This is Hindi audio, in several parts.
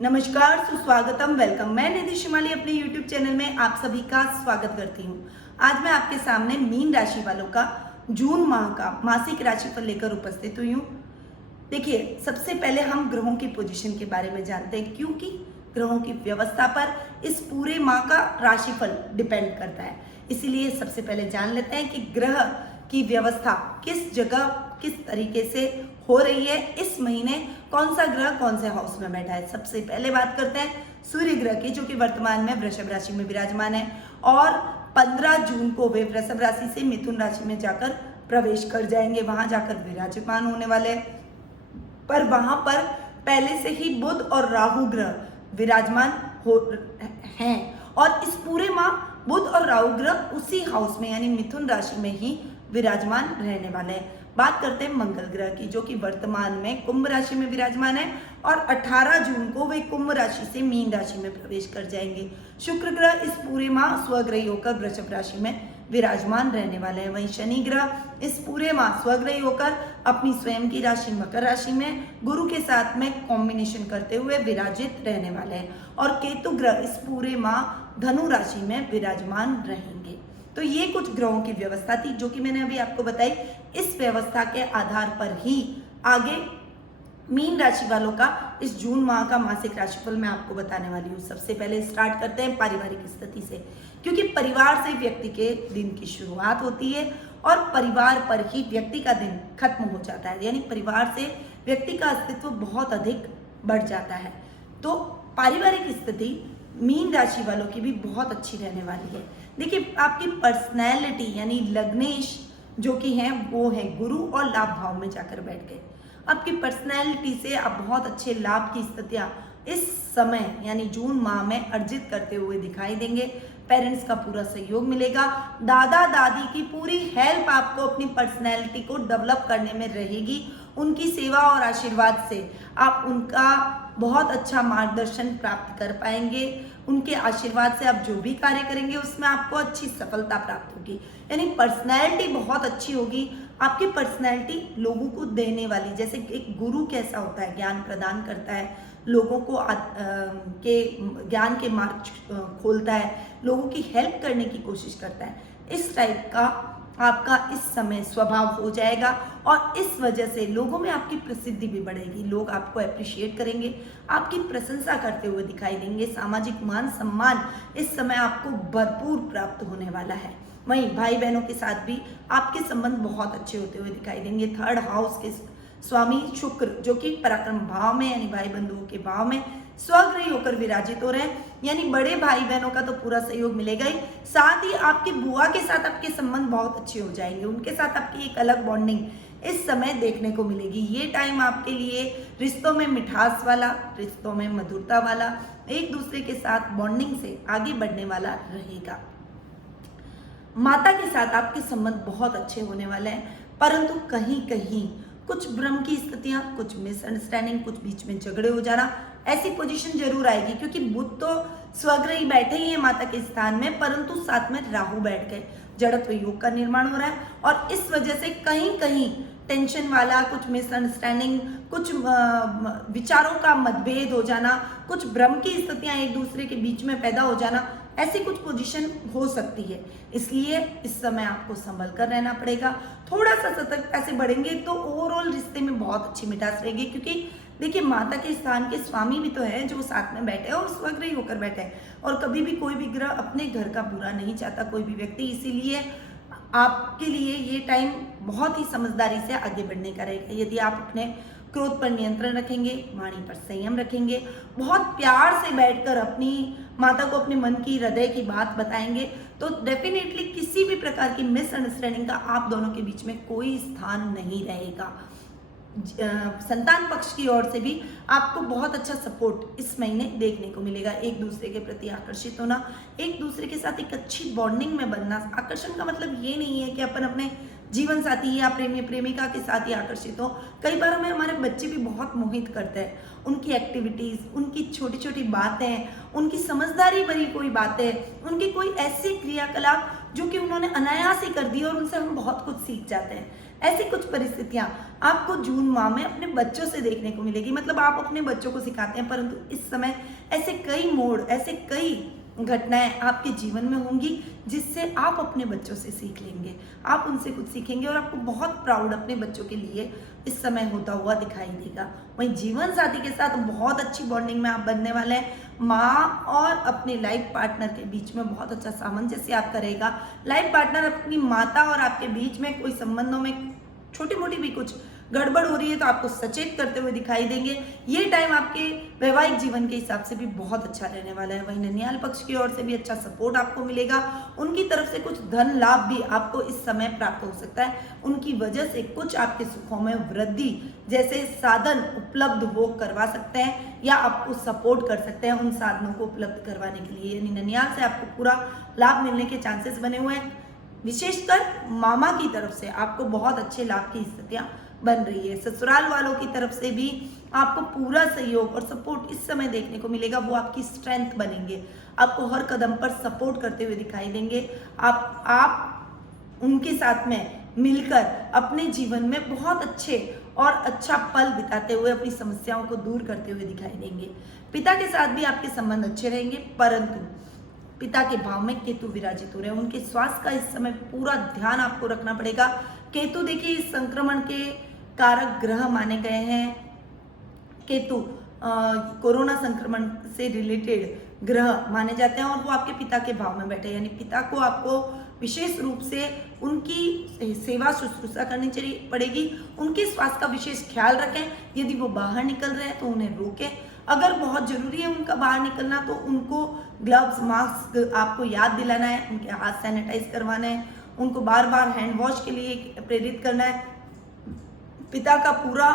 नमस्कार, सुस्वागतम, वेलकम। मैं निधि शिमाली अपने YouTube चैनल में आप सभी का स्वागत करती हूँ। आज मैं आपके सामने मीन राशि वालों का जून माह का मासिक राशिफल लेकर उपस्थित हुई हूँ। देखिए, सबसे पहले हम ग्रहों की पोजीशन के बारे में जानते हैं, क्योंकि ग्रहों की व्यवस्था पर इस पूरे माह का राशिफल डिपेंड करता है। इसीलिए सबसे पहले जान लेते हैं कि ग्रह की व्यवस्था किस जगह किस तरीके से हो रही है, इस महीने कौन सा ग्रह कौन से हाउस में बैठा है। सबसे पहले बात करते हैं सूर्य ग्रह की, जो कि वर्तमान में वृषभ राशि में विराजमान है और 15 जून को वे वृषभ राशि से मिथुन राशि में जाकर प्रवेश कर जाएंगे, वहां जाकर विराजमान होने वाले हैं। पर वहां पर पहले से ही बुध और राहु ग्रह विराजमान हो हैं और इस पूरे माह बुध और राहु ग्रह उसी हाउस में यानी मिथुन राशि में ही विराजमान रहने वाले हैं। बात करते हैं मंगल ग्रह की, जो कि वर्तमान में कुंभ राशि में विराजमान है और 18 जून को वे कुंभ राशि से मीन राशि में प्रवेश कर जाएंगे। शुक्र ग्रह इस पूरे माह स्वग्रही होकर वृषभ राशि में विराजमान रहने वाले हैं। वहीं शनि ग्रह इस पूरे माह स्वग्रही होकर अपनी स्वयं की राशि मकर राशि में गुरु के साथ में कॉम्बिनेशन करते हुए विराजित रहने वाले हैं और केतु ग्रह इस पूरे माह धनु राशि में विराजमान रहेंगे। तो ये कुछ ग्रहों की व्यवस्था थी जो कि मैंने अभी आपको बताई। इस व्यवस्था के आधार पर ही आगे मीन राशि वालों का इस जून माह का मासिक राशिफल मैं आपको बताने वाली हूँ। सबसे पहले स्टार्ट करते हैं पारिवारिक स्थिति से, क्योंकि परिवार से व्यक्ति के दिन की शुरुआत होती है और परिवार पर ही व्यक्ति का दिन खत्म हो जाता है, यानी परिवार से व्यक्ति का अस्तित्व बहुत अधिक बढ़ जाता है। तो पारिवारिक स्थिति मीन राशि वालों की भी बहुत अच्छी रहने वाली है। देखिए, आपकी पर्सनैलिटी यानी लग्नेश जो कि हैं वो है गुरु और लाभ भाव में जाकर बैठ गए। आपकी पर्सनैलिटी से आप बहुत अच्छे लाभ की स्थितियां इस समय यानी जून माह में अर्जित करते हुए दिखाई देंगे। पेरेंट्स का पूरा सहयोग मिलेगा। दादा दादी की पूरी हेल्प आपको अपनी पर्सनैलिटी को डेवलप करने में रहेगी। उनकी सेवा और आशीर्वाद से आप उनका बहुत अच्छा मार्गदर्शन प्राप्त कर पाएंगे। उनके आशीर्वाद से आप जो भी कार्य करेंगे उसमें आपको अच्छी सफलता प्राप्त होगी, यानी पर्सनैलिटी बहुत अच्छी होगी। आपकी पर्सनैलिटी लोगों को देने वाली, जैसे एक गुरु कैसा होता है, ज्ञान प्रदान करता है, लोगों को के ज्ञान के मार्ग खोलता है, लोगों की हेल्प करने की कोशिश करता है, इस टाइप का आपका इस समय स्वभाव हो जाएगा और इस वजह से लोगों में आपकी प्रसिद्धि भी बढ़ेगी। लोग आपको अप्रिशिएट करेंगे, आपकी प्रशंसा करते हुए दिखाई देंगे। सामाजिक मान सम्मान इस समय आपको भरपूर प्राप्त होने वाला है। वहीं भाई बहनों के साथ भी आपके संबंध बहुत अच्छे होते हुए दिखाई देंगे। थर्ड हाउस के स्वामी शुक्र, जो कि पराक्रम भाव में यानी भाई बंधुओं के भाव में स्वग्रही होकर विराजित हो रहे हैं, यानी बड़े भाई बहनों का तो पूरा सहयोग मिलेगा ही, साथ ही आपकी बुआ के साथ आपके संबंध बहुत अच्छे हो जाएंगे। उनके साथ आपकी एक अलग बॉन्डिंग इस समय देखने को मिलेगी। ये टाइम आपके लिए रिश्तों में मिठास वाला, रिश्तों में मधुरता वाला, एक दूसरे के साथ बॉन्डिंग से आगे बढ़ने वाला रहेगा। माता के साथ आपके संबंध बहुत अच्छे होने वाले हैं, परंतु कहीं कहीं कुछ भ्रम की स्थितियां, कुछ मिसअंडरस्टैंडिंग, कुछ बीच में झगड़े हो जाना, ऐसी पोजीशन जरूर आएगी, क्योंकि बुध तो स्वग्रही बैठे ही है माता के स्थान में, परंतु साथ में राहु बैठ गए। जड़त्व योग का निर्माण हो रहा है और इस वजह से कहीं कहीं टेंशन वाला, कुछ मिसअंडरस्टैंडिंग, कुछ विचारों का मतभेद हो जाना, कुछ भ्रम की स्थितियां एक दूसरे के बीच में पैदा हो जाना, ऐसी कुछ पोजीशन हो सकती है। इसलिए इस समय आपको संभल कर रहना पड़ेगा। थोड़ा सा सतर्कता से बढ़ेंगे तो ओवरऑल रिश्ते में बहुत अच्छी मिठास रहेगी, क्योंकि देखिए माता के स्थान के स्वामी भी तो है जो साथ में बैठे और स्वग्रही होकर बैठे हैं और कभी भी कोई भी ग्रह अपने घर का बुरा नहीं चाहता कोई भी व्यक्ति। इसीलिए आपके लिए ये टाइम बहुत ही समझदारी से आगे बढ़ने का रहेगा। यदि आप अपने क्रोध पर नियंत्रण रखेंगे, वाणी पर संयम रखेंगे, बहुत प्यार से बैठकर अपनी माता को अपने मन की, हृदय की बात बताएंगे, तो डेफिनेटली किसी भी प्रकार की मिसअंडरस्टैंडिंग का आप दोनों के बीच में कोई स्थान नहीं रहेगा। संतान पक्ष की ओर से भी आपको बहुत अच्छा सपोर्ट इस महीने देखने को मिलेगा। एक दूसरे के प्रति आकर्षित होना, एक दूसरे के साथ एक अच्छी बॉन्डिंग में बनना। आकर्षण का मतलब ये नहीं है कि अपन अपने जीवन साथी या प्रेमी प्रेमिका के साथ ही आकर्षित हो। कई बार हमें हमारे बच्चे भी बहुत मोहित करते हैं, उनकी एक्टिविटीज, उनकी छोटी छोटी बातें, उनकी समझदारी भरी कोई बातें, उनकी कोई ऐसी क्रियाकलाप जो कि उन्होंने अनायास ही कर दी और उनसे हम बहुत कुछ सीख जाते हैं। ऐसी कुछ परिस्थितियां आपको जून माह में अपने बच्चों से देखने को मिलेगी। मतलब आप अपने बच्चों को सिखाते हैं, परंतु इस समय ऐसे कई मोड़, ऐसे कई घटनाएं आपके जीवन में होंगी जिससे आप अपने बच्चों से सीख लेंगे, आप उनसे कुछ सीखेंगे और आपको बहुत प्राउड अपने बच्चों के लिए इस समय होता हुआ दिखाई देगा। वहीं जीवन साथी के साथ बहुत अच्छी बॉन्डिंग में आप बनने वाले हैं। माँ और अपने लाइफ पार्टनर के बीच में बहुत अच्छा सामंजस्य आपका रहेगा। लाइफ पार्टनर अपनी माता और आपके बीच में कोई संबंधों में छोटी मोटी भी कुछ गड़बड़ हो रही है तो आपको सचेत करते हुए दिखाई देंगे। ये टाइम आपके वैवाहिक जीवन के हिसाब से भी बहुत अच्छा रहने वाला है। वहीं ननिहाल पक्ष की ओर से भी अच्छा सपोर्ट आपको मिलेगा। उनकी तरफ से कुछ धन लाभ भी आपको इस समय प्राप्त हो सकता है। उनकी वजह से कुछ आपके सुखों में वृद्धि जैसे साधन उपलब्ध वो करवा सकते हैं या आपको सपोर्ट कर सकते हैं उन साधनों को उपलब्ध करवाने के लिए। यानी ननिहाल से आपको पूरा लाभ मिलने के चांसेस बने हुए हैं। विशेषकर मामा की तरफ से आपको बहुत अच्छे लाभ की स्थितियां बन रही है। ससुराल वालों की तरफ से भी आपको पूरा सहयोग और सपोर्ट इस समय देखने को मिलेगा। वो आपकी स्ट्रेंथ बनेंगे, आपको हर कदम पर सपोर्ट करते हुए दिखाई देंगे। आप उनके साथ में मिलकर अपने जीवन में बहुत अच्छे और अच्छा पल बिताते हुए अपनी समस्याओं को दूर करते हुए दिखाई देंगे। पिता के साथ भी आपके संबंध अच्छे रहेंगे, परंतु पिता के भाव में केतु विराजित हो रहे हैं। उनके स्वास्थ्य का इस समय पूरा ध्यान आपको रखना पड़ेगा। केतु देखिए इस संक्रमण के कारक ग्रह माने गए हैं। केतु कोरोना संक्रमण से रिलेटेड ग्रह माने जाते हैं और वो आपके पिता के भाव में बैठे, यानी पिता को आपको विशेष रूप से उनकी सेवा शुश्रूषा करनी चाहिए पड़ेगी। उनके स्वास्थ्य का विशेष ख्याल रखें। यदि वो बाहर निकल रहे हैं तो उन्हें रोकें। अगर बहुत जरूरी है उनका बाहर निकलना तो उनको ग्लव्स, मास्क आपको याद दिलाना है, उनके हाथ सैनिटाइज करवाने हैं, उनको बार बार हैंड वॉश के लिए प्रेरित करना है। पिता का पूरा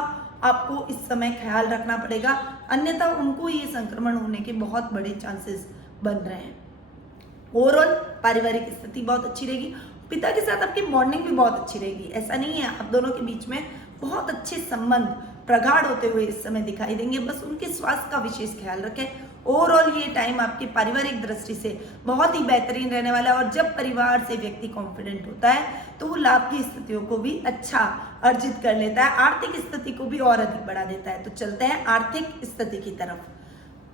आपको इस समय ख्याल रखना पड़ेगा, अन्यथा उनको ये संक्रमण होने के बहुत बड़े चांसेस बन रहे हैं। ओवरऑल पारिवारिक स्थिति बहुत अच्छी रहेगी। पिता के साथ आपकी बॉन्डिंग भी बहुत अच्छी रहेगी। ऐसा नहीं है, आप दोनों के बीच में बहुत अच्छे संबंध प्रगाढ़ होते हुए इस समय दिखाई देंगे। बस उनके स्वास्थ्य का विशेष ख्याल रखें। ओवरऑल ये टाइम आपके पारिवारिक दृष्टि से बहुत ही बेहतरीन रहने वाला है और जब परिवार से व्यक्ति कॉन्फिडेंट होता है तो वो लाभ की स्थितियों को भी अच्छा अर्जित कर लेता है, आर्थिक स्थिति को भी और अधिक बढ़ा देता है। तो चलते हैं आर्थिक स्थिति की तरफ।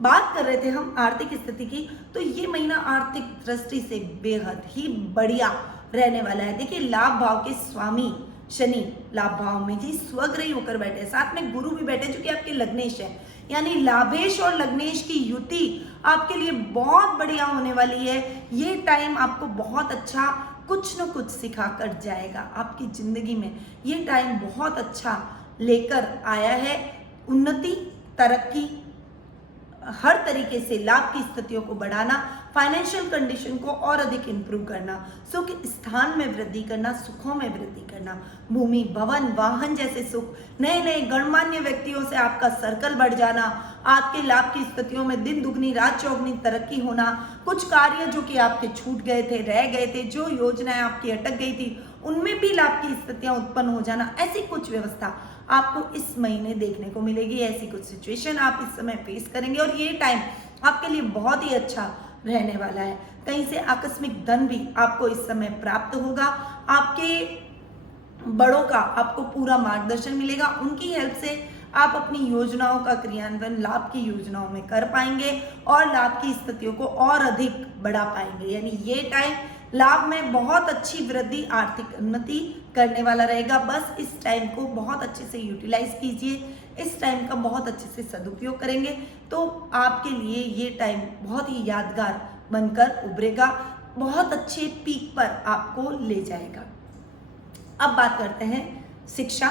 बात कर रहे थे हम आर्थिक स्थिति की, तो ये महीना आर्थिक दृष्टि से बेहद ही बढ़िया रहने वाला है। देखिए लाभ भाव के स्वामी शनि लाभ भाव में ही स्वग्रही होकर बैठे, साथ में गुरु भी बैठे जो कि आपके लग्नेश है, यानी लाभेश और लग्नेश की युति आपके लिए बहुत बढ़िया होने वाली है। ये टाइम आपको बहुत अच्छा कुछ न कुछ सिखा कर जाएगा आपकी जिंदगी में। ये टाइम बहुत अच्छा लेकर आया है। उन्नति, तरक्की, हर तरीके से लाभ की स्थितियों को बढ़ाना, फाइनेंशियल कंडीशन को और अधिक इंप्रूव करना, सुख स्थान में वृद्धि करना, सुखों में वृद्धि करना, भूमि, भवन, वाहन जैसे सुख, नए नए गणमान्य व्यक्तियों से आपका सर्कल बढ़ जाना, आपके लाभ की स्थितियों में दिन दुगनी रात चौगुनी तरक्की होना, कुछ कार्य जो कि आपके छूट गए थे, रह गए थे, जो योजनाएं आपकी अटक गई थी उनमें भी लाभ की स्थितियां उत्पन्न हो जाना, ऐसी कुछ व्यवस्था आपको इस महीने देखने को मिलेगी। ऐसी कुछ सिचुएशन आप इस समय फेस करेंगे और ये टाइम आपके लिए बहुत ही अच्छा रहने वाला है। कहीं से आकस्मिक धन भी आपको इस समय प्राप्त होगा। आपके बड़ों का आपको पूरा मार्गदर्शन मिलेगा। उनकी हेल्प से आप अपनी योजनाओं का क्रियान्वयन लाभ की योजनाओं में कर पाएंगे और लाभ की स्थितियों को और अधिक बढ़ा पाएंगे। यानी ये टाइम लाभ में बहुत अच्छी वृद्धि, आर्थिक उन्नति करने वाला रहेगा। बस इस टाइम को बहुत अच्छे से यूटिलाइज कीजिए। इस टाइम का बहुत अच्छे से सदुपयोग करेंगे तो आपके लिए ये टाइम बहुत ही यादगार बनकर उभरेगा, बहुत अच्छे पीक पर आपको ले जाएगा। अब बात करते हैं शिक्षा,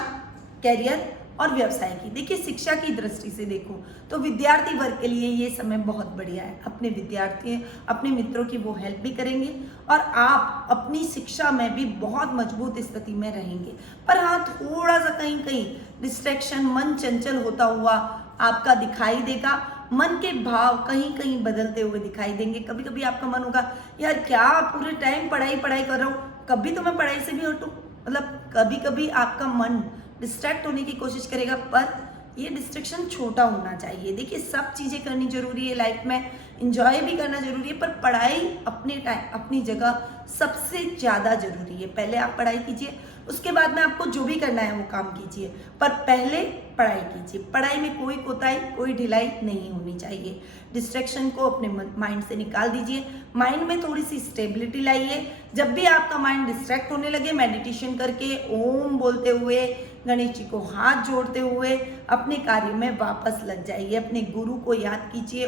कैरियर और व्यवसाय की। देखिए शिक्षा की दृष्टि से देखो तो विद्यार्थी वर्ग के लिए ये समय बहुत बढ़िया है। अपने विद्यार्थी, अपने मित्रों की वो हेल्प भी करेंगे और आप अपनी शिक्षा में भी बहुत मजबूत स्थिति में रहेंगे। पर हाँ, थोड़ा सा कहीं कहीं डिस्ट्रैक्शन, मन चंचल होता हुआ आपका दिखाई देगा। मन के भाव कहीं कहीं बदलते हुए दिखाई देंगे। कभी कभी आपका मन होगा यार क्या पूरे टाइम पढ़ाई कर रहा हूँ, कभी तो मैं पढ़ाई से भी हटूं। मतलब कभी कभी आपका मन डिस्ट्रैक्ट होने की कोशिश करेगा, पर ये डिस्ट्रैक्शन छोटा होना चाहिए। देखिए सब चीज़ें करनी जरूरी है लाइफ में, इंजॉय भी करना जरूरी है, पर पढ़ाई अपने टाइम अपनी जगह सबसे ज़्यादा जरूरी है। पहले आप पढ़ाई कीजिए, उसके बाद में आपको जो भी करना है वो काम कीजिए, पर पहले पढ़ाई कीजिए। पढ़ाई में कोई कोताही, कोई ढिलाई नहीं होनी चाहिए। डिस्ट्रैक्शन को अपने माइंड से निकाल दीजिए, माइंड में थोड़ी सी स्टेबिलिटी लाइए। जब भी आपका माइंड डिस्ट्रैक्ट होने लगे, मेडिटेशन करके, ओम बोलते हुए, गणेश जी को हाथ जोड़ते हुए अपने कार्य में वापस लग जाइए। अपने गुरु को याद कीजिए,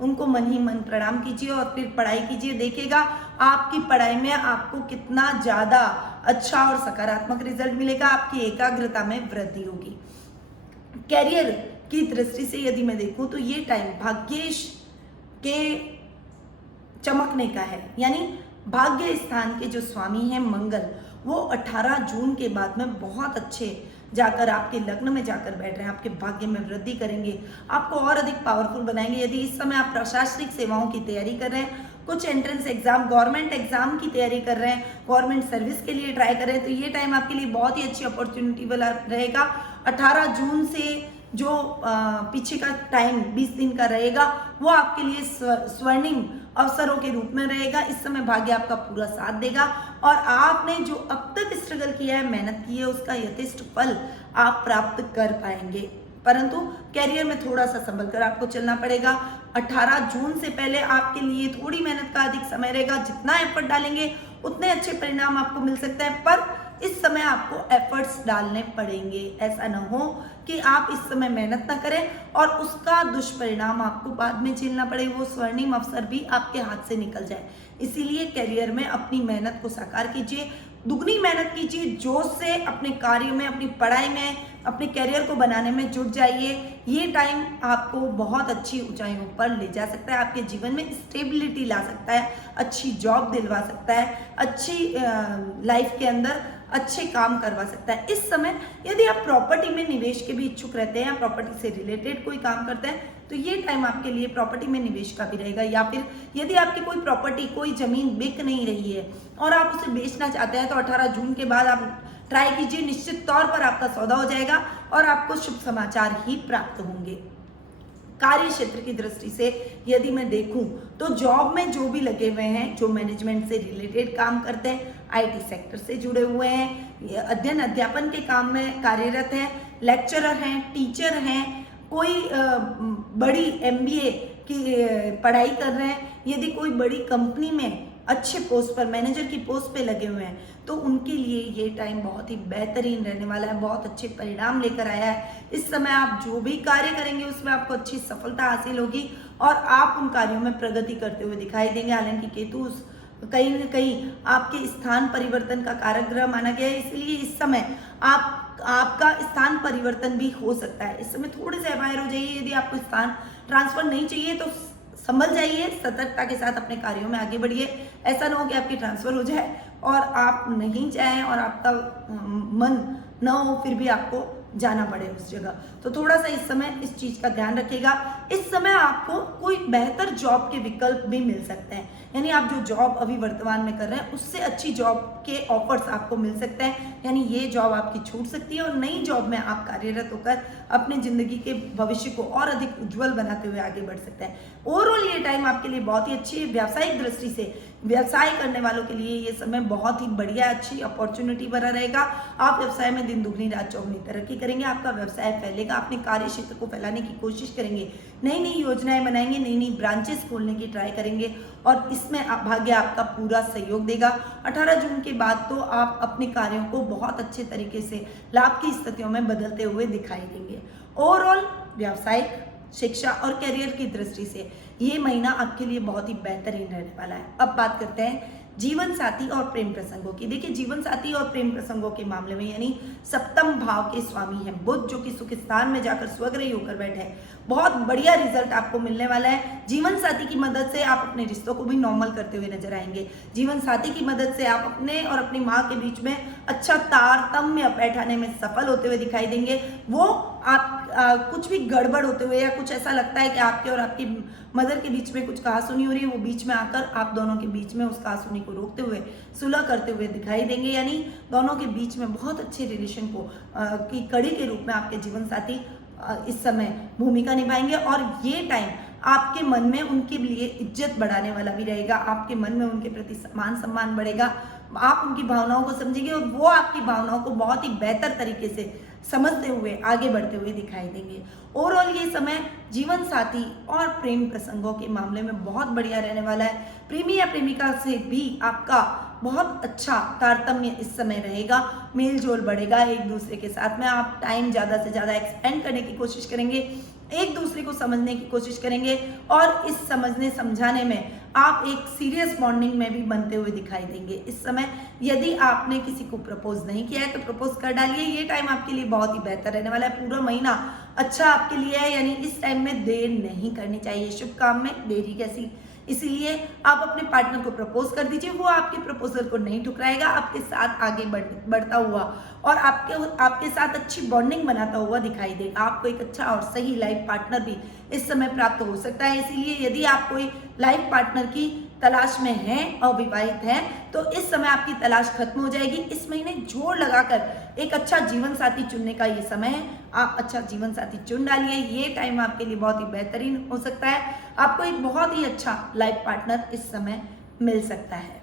उनको मन ही मन प्रणाम कीजिए और फिर पढ़ाई कीजिए। देखिएगा आपकी पढ़ाई में आपको कितना ज़्यादा अच्छा और सकारात्मक रिजल्ट मिलेगा, आपकी एकाग्रता में वृद्धि होगी। कैरियर की दृष्टि से यदि मैं देखूं तो ये टाइम भाग्येश के चमकने का है, यानी भाग्य स्थान के जो स्वामी हैं मंगल, वो 18 जून के बाद में बहुत अच्छे जाकर आपके लग्न में जाकर बैठ रहे हैं, आपके भाग्य में वृद्धि करेंगे, आपको और अधिक पावरफुल बनाएंगे। यदि इस समय आप प्रशासनिक सेवाओं की तैयारी कर रहे हैं, कुछ एंट्रेंस एग्जाम, गवर्नमेंट एग्जाम की तैयारी कर रहे हैं, गवर्नमेंट सर्विस के लिए ट्राई कर रहे हैं, तो ये टाइम आपके लिए बहुत ही अच्छी अपॉर्चुनिटी वाला रहेगा। 18 जून से जो पीछे का टाइम 20 दिन का रहेगा वो आपके लिए स्वर्णिम अवसरों के रूप में रहेगा। इस समय भाग्य आपका पूरा साथ देगा और आपने जो अब तक स्ट्रगल किया है, मेहनत की है, उसका यथेष्ट फल आप प्राप्त कर पाएंगे। परंतु कैरियर में थोड़ा सा संभल कर आपको चलना पड़ेगा। 18 जून से पहले आपके लिए थोड़ी मेहनत का अधिक समय रहेगा। जितना एफर्ट डालेंगे उतने अच्छे परिणाम आपको मिल सकते हैं, पर इस समय आपको एफर्ट्स डालने पड़ेंगे। ऐसा ना हो कि आप इस समय मेहनत ना करें और उसका दुष्परिणाम आपको बाद में झेलना पड़े, वो स्वर्णिम अवसर भी आपके हाथ से निकल जाए। इसीलिए करियर में अपनी मेहनत को साकार कीजिए, दुगनी मेहनत कीजिए, जोश से अपने कार्य में, अपनी पढ़ाई में, अपने करियर को बनाने में जुट जाइए। ये टाइम आपको बहुत अच्छी ऊंचाइयों पर ले जा सकता है, आपके जीवन में स्टेबिलिटी ला सकता है, अच्छी जॉब दिलवा सकता है, अच्छी लाइफ के अंदर अच्छे काम करवा सकता है। इस समय यदि आप प्रॉपर्टी में निवेश के भी इच्छुक रहते हैं या प्रॉपर्टी से रिलेटेड कोई काम करते हैं तो ये टाइम आपके लिए प्रॉपर्टी में निवेश का भी रहेगा। या फिर यदि आपकी कोई प्रॉपर्टी, कोई जमीन बिक नहीं रही है और आप उसे बेचना चाहते हैं तो 18 जून के बाद आप ट्राई कीजिए, निश्चित तौर पर आपका सौदा हो जाएगा और आपको शुभ समाचार ही प्राप्त होंगे। कार्य क्षेत्र की दृष्टि से यदि मैं देखूं तो जॉब में जो भी लगे हुए हैं, जो मैनेजमेंट से रिलेटेड काम करते हैं, आईटी सेक्टर से जुड़े हुए हैं, अध्ययन अध्यापन के काम में कार्यरत हैं, लेक्चरर हैं, टीचर हैं, कोई बड़ी एमबीए की पढ़ाई कर रहे हैं, यदि कोई बड़ी कंपनी में अच्छे पोस्ट पर, मैनेजर की पोस्ट पे लगे हुए हैं, तो उनके लिए ये टाइम बहुत ही बेहतरीन रहने वाला है, बहुत अच्छे परिणाम लेकर आया है। इस समय आप जो भी कार्य करेंगे उसमें आपको अच्छी सफलता हासिल होगी और आप उन कार्यों में प्रगति करते हुए दिखाई देंगे। हालांकि केतु कहीं न कहीं आपके स्थान परिवर्तन का कारक ग्रह माना गया है, इसलिए इस समय आपका स्थान परिवर्तन भी हो सकता है। इस समय थोड़े से अवायर हो जाइए, यदि आपको स्थान ट्रांसफर नहीं चाहिए तो संभल जाइए, सतर्कता के साथ अपने कार्यों में आगे बढ़िए। ऐसा ना हो कि आपकी ट्रांसफर हो जाए और आप नहीं चाहें और आपका मन ना हो फिर भी आपको जाना पड़े उस जगह। तो थोड़ा सा इस समय इस चीज का ध्यान रखिएगा। इस समय आपको कोई बेहतर जॉब के विकल्प भी मिल सकते हैं, यानी आप जो जॉब अभी वर्तमान में कर रहे हैं उससे अच्छी जॉब के ऑफर्स आपको मिल सकते हैं, यानी ये जॉब आपकी छूट सकती है और नई जॉब में आप कार्यरत होकर अपने जिंदगी के भविष्य को और अधिक उज्जवल बनाते हुए आगे बढ़ सकते हैं। ओवरऑल ये टाइम आपके लिए बहुत ही अच्छी है। व्यावसायिक दृष्टि से व्यवसाय करने वालों के लिए ये समय बहुत ही बढ़िया, अच्छी अपॉर्चुनिटी बना रहेगा। आप व्यवसाय में दिन दुगनी रात चौगुनी तरक्की करेंगे, आपका व्यवसाय फैलेगा, अपने कार्य क्षेत्र को फैलाने की कोशिश करेंगे, नई नई योजनाएं बनाएंगे, नई नई ब्रांचेस खोलने की ट्राई करेंगे और इसमें भाग्य आपका पूरा सहयोग देगा। 18 जून के बाद तो आप अपने कार्यों को बहुत अच्छे तरीके से लाभ की स्थितियों में बदलते हुए दिखाई देंगे। ओवरऑल व्यावसायिक, शिक्षा और करियर की दृष्टि से ये महीना आपके लिए बहुत ही बेहतरीन रहने वाला है। अब बात करते हैं जीवन साथी और प्रेम प्रसंगों की। देखिए, जीवन साथी और प्रेम प्रसंगों के मामले में यानी सप्तम भाव के स्वामी हैं बुध, जो कि सुख स्थान में जाकर स्वग्रही होकर बैठे हैं, बहुत बढ़िया रिजल्ट आपको मिलने वाला है। जीवन साथी की मदद से आप अपने रिश्तों को भी नॉर्मल करते हुए नजर आएंगे। जीवन साथी की मदद से आप अपने और अपनी माँ के बीच में अच्छा तारतम्य बैठाने में सफल होते हुए दिखाई देंगे। वो आप कुछ भी गड़बड़ होते हुए या कुछ ऐसा लगता है कि आपके और आपकी मदर के बीच में कुछ कहासुनी हो रही है, वो बीच में आकर आप दोनों के बीच में उस कहासुनी को रोकते हुए सुलह करते हुए दिखाई देंगे। यानी दोनों के बीच में बहुत अच्छे रिलेशन को की कड़ी के रूप में आपके जीवन साथी इस समय भूमिका निभाएंगे और ये टाइम आपके मन में उनके लिए इज्जत बढ़ाने वाला भी रहेगा। आपके मन में उनके प्रति मान सम्मान बढ़ेगा, आप उनकी भावनाओं को समझेंगे और वो आपकी भावनाओं को बहुत ही बेहतर तरीके से समझते हुए आगे बढ़ते हुए दिखाई देंगे। ओवरऑल ये समय जीवन साथी और प्रेम प्रसंगों के मामले में बहुत बढ़िया रहने वाला है। प्रेमी या प्रेमिका से भी आपका बहुत अच्छा तारतम्य इस समय रहेगा, मेल जोल बढ़ेगा एक दूसरे के साथ में। आप टाइम ज़्यादा से ज़्यादा एक्सपेंड करने की कोशिश करेंगे, एक दूसरे को समझने की कोशिश करेंगे और इस समझने समझाने में आप एक सीरियस बॉन्डिंग में भी बनते हुए दिखाई देंगे। इस समय यदि आपने किसी को प्रपोज नहीं किया है तो प्रपोज कर डालिए, ये टाइम आपके लिए बहुत ही बेहतर रहने वाला है। पूरा महीना अच्छा आपके लिए है, यानी इस टाइम में देर नहीं करनी चाहिए, शुभ काम में देरी कैसी। इसीलिए आप अपने पार्टनर को प्रपोज कर दीजिए, वो आपके प्रपोजल को नहीं ठुकराएगा, आपके साथ आगे बढ़ता हुआ और आपके साथ अच्छी बॉन्डिंग बनाता हुआ दिखाई देगा। आपको एक अच्छा और सही लाइफ पार्टनर भी इस समय प्राप्त हो सकता है। इसीलिए यदि आप कोई लाइफ पार्टनर की तलाश में हैं, अविवाहित हैं, तो इस समय आपकी तलाश खत्म हो जाएगी। इस महीने जोर लगाकर एक अच्छा जीवन साथी चुनने का ये समय है। आप अच्छा जीवन साथी चुन डालिए, ये टाइम आपके लिए बहुत ही बेहतरीन हो सकता है। आपको एक बहुत ही अच्छा लाइफ पार्टनर इस समय मिल सकता है।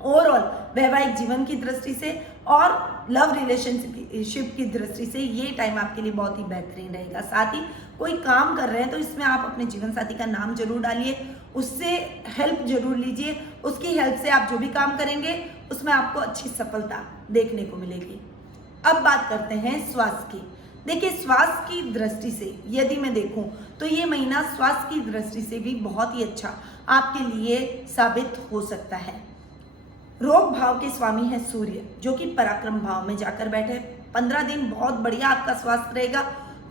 ओवरऑल वैवाहिक जीवन की दृष्टि से और लव रिलेशनशिप की दृष्टि से ये टाइम आपके लिए बहुत ही बेहतरीन रहेगा। साथ ही कोई काम कर रहे हैं तो इसमें आप अपने जीवन साथी का नाम जरूर डालिए, उससे हेल्प जरूर लीजिए। उसकी हेल्प से आप जो भी काम करेंगे उसमें आपको अच्छी सफलता देखने को मिलेगी। अब बात करते हैं स्वास्थ्य की। देखिए, स्वास्थ्य की दृष्टि से यदि मैं देखूं तो ये महीना स्वास्थ्य की दृष्टि से भी बहुत ही अच्छा आपके लिए साबित हो सकता है। रोग भाव के स्वामी है सूर्य, जो कि पराक्रम भाव में जाकर बैठे। 15 दिन बहुत बढ़िया आपका स्वास्थ्य रहेगा,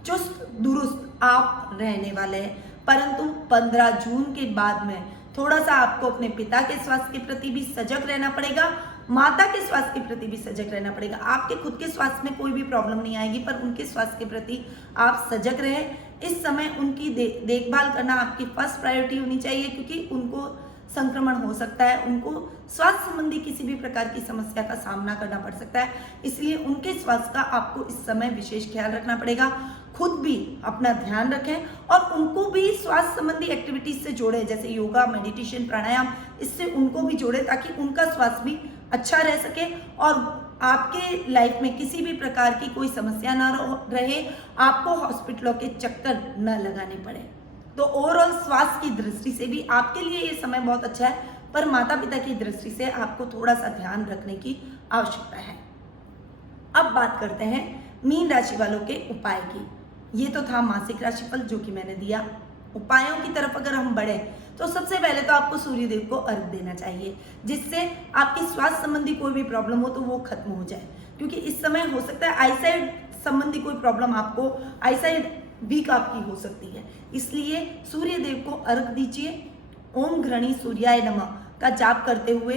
चुस्त दुरुस्त आप रहने वाले हैं। परंतु 15 जून के बाद में थोड़ा सा आपको अपने पिता के स्वास्थ्य के प्रति भी सजग रहना पड़ेगा, माता के स्वास्थ्य के प्रति भी सजग रहना पड़ेगा। आपके खुद के स्वास्थ्य में कोई भी प्रॉब्लम नहीं आएगी, पर उनके स्वास्थ्य के प्रति आप सजग रहें। इस समय उनकी देखभाल करना आपकी फर्स्ट प्रायोरिटी होनी चाहिए, क्योंकि उनको संक्रमण हो सकता है, उनको स्वास्थ्य संबंधी किसी भी प्रकार की समस्या का सामना करना पड़ सकता है। इसलिए उनके स्वास्थ्य का आपको इस समय विशेष ख्याल रखना पड़ेगा। खुद भी अपना ध्यान रखें और उनको भी स्वास्थ्य संबंधी एक्टिविटीज से जोड़ें, जैसे योगा, मेडिटेशन, प्राणायाम, इससे उनको भी जोड़ें ताकि उनका स्वास्थ्य भी अच्छा रह सके और आपके लाइफ में किसी भी प्रकार की कोई समस्या ना रहे, आपको हॉस्पिटलों के चक्कर न लगाने पड़े। तो ओवरऑल स्वास्थ्य की दृष्टि से भी आपके लिए ये समय बहुत अच्छा है, पर माता पिता की दृष्टि से आपको थोड़ा सा ध्यान रखने की आवश्यकता है। अब बात करते हैं मीन राशि वालों के उपाय की। ये तो था मासिक राशिफल जो कि मैंने दिया। उपायों की तरफ अगर हम बढ़े तो सबसे पहले तो आपको सूर्य देव को अर्घ देना चाहिए, जिससे आपकी स्वास्थ्य संबंधी कोई भी प्रॉब्लम हो तो वो खत्म हो जाए। क्योंकि इस समय हो सकता है आईसाइड संबंधी कोई प्रॉब्लम, आपको आईसाइड वीक आपकी हो सकती है, इसलिए सूर्य देव को अर्घ दीजिए। ओम घृणी सूर्याय नमः का जाप करते हुए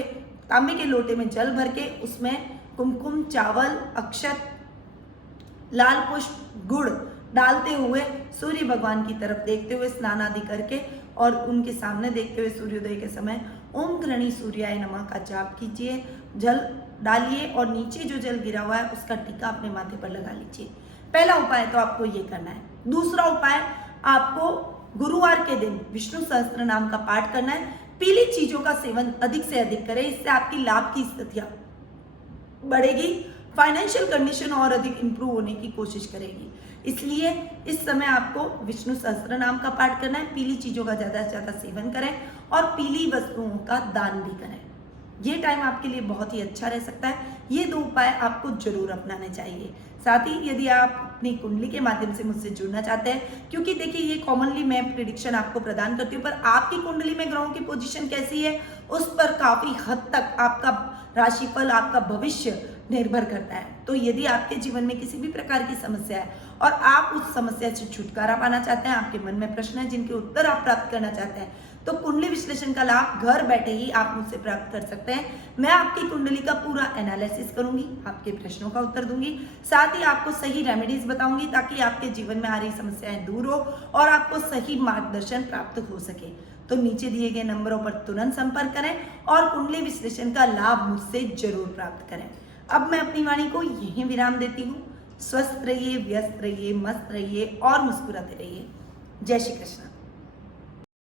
तांबे के लोटे में जल भर के उसमें कुमकुम, चावल, अक्षत, लाल पुष्प, गुड़ डालते हुए सूर्य भगवान की तरफ देखते हुए स्नान आदि करके और उनके सामने देखते हुए सूर्योदय के समय ओम घृणी सूर्याय नमः का जाप कीजिए। जल डालिए और नीचे जो जल गिरा हुआ है उसका टीका अपने माथे पर लगा लीजिए। पहला उपाय तो आपको ये करना है। दूसरा उपाय, आपको गुरुवार के दिन विष्णु सहस्त्र नाम का पाठ करना है। पीली चीजों का सेवन अधिक से अधिक करें, इससे आपकी लाभ की स्थितियां बढ़ेगी, फाइनेंशियल कंडीशन और अधिक इंप्रूव होने की कोशिश करेगी। इसलिए इस समय आपको विष्णु सहस्त्र नाम का पाठ करना है, पीली चीजों का ज्यादा से ज्यादा सेवन करें और पीली वस्तुओं का दान भी करें। ये टाइम आपके लिए बहुत ही अच्छा रह सकता है। ये 2 उपाय आपको जरूर अपनाने चाहिए। साथ ही यदि आप अपनी कुंडली के माध्यम से मुझसे जुड़ना चाहते हैं, क्योंकि देखिए ये कॉमनली मैं प्रिडिक्शन आपको प्रदान करती हूँ, पर आपकी कुंडली में ग्रहों की पोजीशन कैसी है उस पर काफी हद तक आपका राशिफल, आपका भविष्य निर्भर करता है। तो यदि आपके जीवन में किसी भी प्रकार की समस्या है और आप उस समस्या से छुटकारा पाना चाहते हैं, आपके मन में प्रश्न है जिनके उत्तर आप प्राप्त करना चाहते हैं, तो कुंडली विश्लेषण का लाभ घर बैठे ही आप मुझसे प्राप्त कर सकते हैं। मैं आपकी कुंडली का पूरा एनालिसिस करूंगी, आपके प्रश्नों का उत्तर दूंगी, साथ ही आपको सही रेमेडीज बताऊंगी ताकि आपके जीवन में आ रही समस्याएं दूर हो और आपको सही मार्गदर्शन प्राप्त हो सके। तो नीचे दिए गए नंबरों पर तुरंत संपर्क करें और कुंडली विश्लेषण का लाभ मुझसे जरूर प्राप्त करें। अब मैं अपनी वाणी को यहीं विराम देती हूँ। स्वस्थ रहिए, व्यस्त रहिए, मस्त रहिए और मुस्कुराते रहिए। जय श्री कृष्ण।